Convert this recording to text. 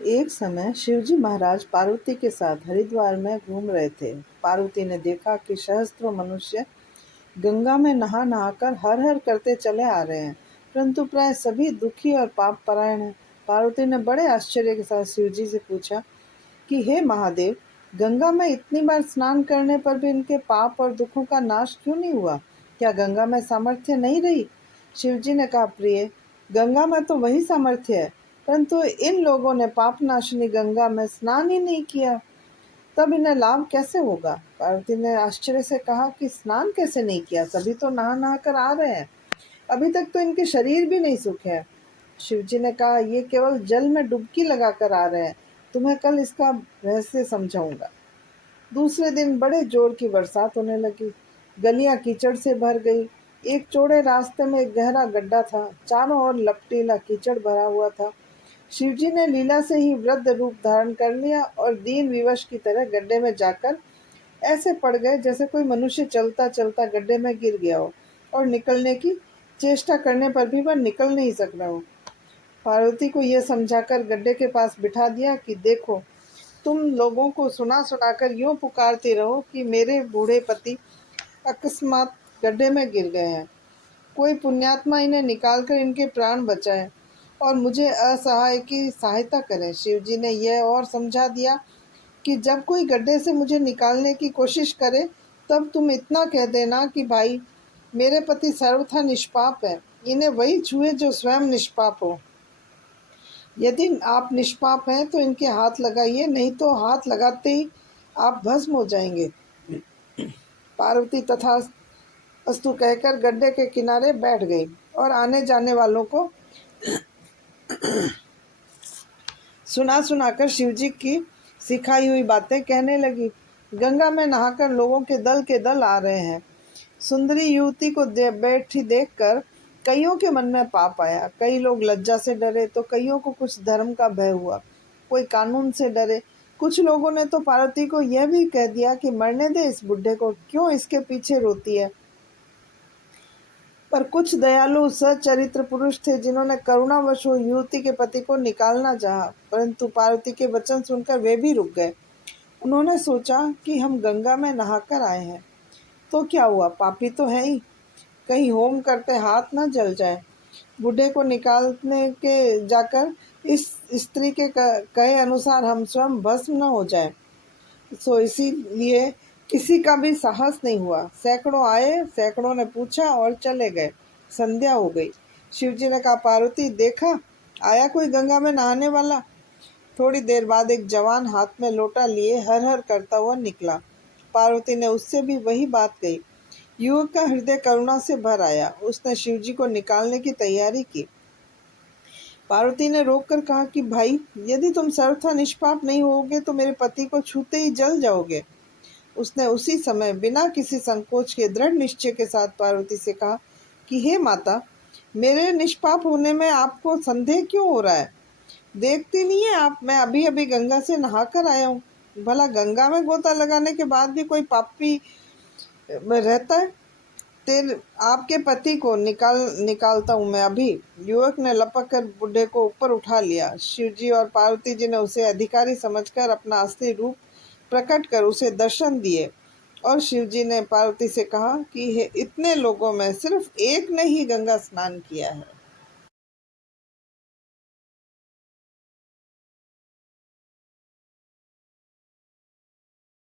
एक समय शिवजी महाराज पार्वती के साथ हरिद्वार में घूम रहे थे। पार्वती ने देखा कि सहस्त्रों मनुष्य गंगा में नहा नहाकर हर हर करते चले आ रहे हैं, परंतु प्राय सभी दुखी और पाप परायण हैं। पार्वती ने बड़े आश्चर्य के साथ शिवजी से पूछा कि हे महादेव, गंगा में इतनी बार स्नान करने पर भी इनके पाप और दुखों का नाश क्यों नहीं हुआ? क्या गंगा में सामर्थ्य नहीं रही? शिवजी ने कहा, प्रिय, गंगा में तो वही सामर्थ्य है, परंतु इन लोगों ने पाप नाशिनी गंगा में स्नान ही नहीं किया, तब इन्हें लाभ कैसे होगा? पार्वती ने आश्चर्य से कहा कि स्नान कैसे नहीं किया? सभी तो नहा नहा कर आ रहे हैं, अभी तक तो इनके शरीर भी नहीं सूखे हैं। शिवजी ने कहा, ये केवल जल में डुबकी लगाकर आ रहे हैं, तुम्हें कल इसका रहस्य समझाऊंगा। दूसरे दिन बड़े जोर की बरसात होने लगी। गलियां कीचड़ से भर गई। एक चौड़े रास्ते में एक गहरा गड्ढा था, चारों ओर लपटीला कीचड़ भरा हुआ था। शिवजी ने लीला से ही वृद्ध रूप धारण कर लिया और दीन विवश की तरह गड्ढे में जाकर ऐसे पड़ गए जैसे कोई मनुष्य चलता चलता गड्ढे में गिर गया हो और निकलने की चेष्टा करने पर भी वह निकल नहीं सक रहा हो। पार्वती को यह समझाकर गड्ढे के पास बिठा दिया कि देखो, तुम लोगों को सुना सुनाकर यूं पुकारते रहो कि मेरे बूढ़े पति अकस्मात गड्ढे में गिर गए हैं, कोई पुण्यात्मा इन्हें निकालकर इनके प्राण बचाए और मुझे असहाय की सहायता करें। शिवजी ने यह और समझा दिया कि जब कोई गड्ढे से मुझे निकालने की कोशिश करे, तब तुम इतना कह देना कि भाई, मेरे पति सर्वथा निष्पाप है, इन्हें वही छुए जो स्वयं निष्पाप हो। यदि आप निष्पाप हैं तो इनके हाथ लगाइए, नहीं तो हाथ लगाते ही आप भस्म हो जाएंगे। पार्वती तथास्तु कहकर गड्ढे के किनारे बैठ गई और आने जाने वालों को सुना सुनाकर शिवजी की सिखाई हुई बातें कहने लगी। गंगा में नहाकर लोगों के दल आ रहे हैं। सुंदरी युवती को बैठी देखकर कईयों के मन में पाप आया। कई लोग लज्जा से डरे तो कईयों को कुछ धर्म का भय हुआ, कोई कानून से डरे। कुछ लोगों ने तो पार्वती को यह भी कह दिया कि मरने दे इस बुढ़े को, क्यों इसके पीछे रोती है। पर कुछ दयालु सच्चरित्र पुरुष थे जिन्होंने करुणावश युवती के पति को निकालना चाहा, परंतु पार्वती के वचन सुनकर वे भी रुक गए। उन्होंने सोचा कि हम गंगा में नहाकर आए हैं तो क्या हुआ, पापी तो है ही, कहीं होम करते हाथ न जल जाए। बूढ़े को निकालने के जाकर इस स्त्री के कहे अनुसार हम स्वयं भस्म न हो जाए। सो इसीलिए किसी का भी साहस नहीं हुआ। सैकड़ों आए, सैकड़ों ने पूछा और चले गए। संध्या हो गई। शिवजी ने कहा, पार्वती, देखा आया कोई गंगा में नहाने वाला? थोड़ी देर बाद एक जवान हाथ में लोटा लिए हर हर करता हुआ निकला। पार्वती ने उससे भी वही बात कही। युवक का हृदय करुणा से भर आया। उसने शिवजी को निकालने की तैयारी की। पार्वती ने रोककर कहा कि भाई, यदि तुम सर्वथा निष्पाप नहीं होगे तो मेरे पति को छूते ही जल जाओगे। उसने उसी समय बिना किसी संकोच के दृढ़ निश्चय के साथ पार्वती से कहा कि हे माता, मेरे निष्पाप होने में आपको संदेह क्यों हो रहा है? देखती नहीं है आप, मैं अभी अभी गंगा से नहाकर आया हूँ। भला गंगा में गोता लगाने के बाद भी कोई पापी रहता है? आपके पति को निकालता हूँ मैं अभी। युवक ने लपक कर बुढ़े को ऊपर उठा लिया। शिवजी और पार्वती जी ने उसे अधिकारी समझकर अपना असली रूप प्रकट कर उसे दर्शन दिए और शिवजी ने पार्वती से कहा कि इतने लोगों में सिर्फ एक ने ही गंगा स्नान किया है।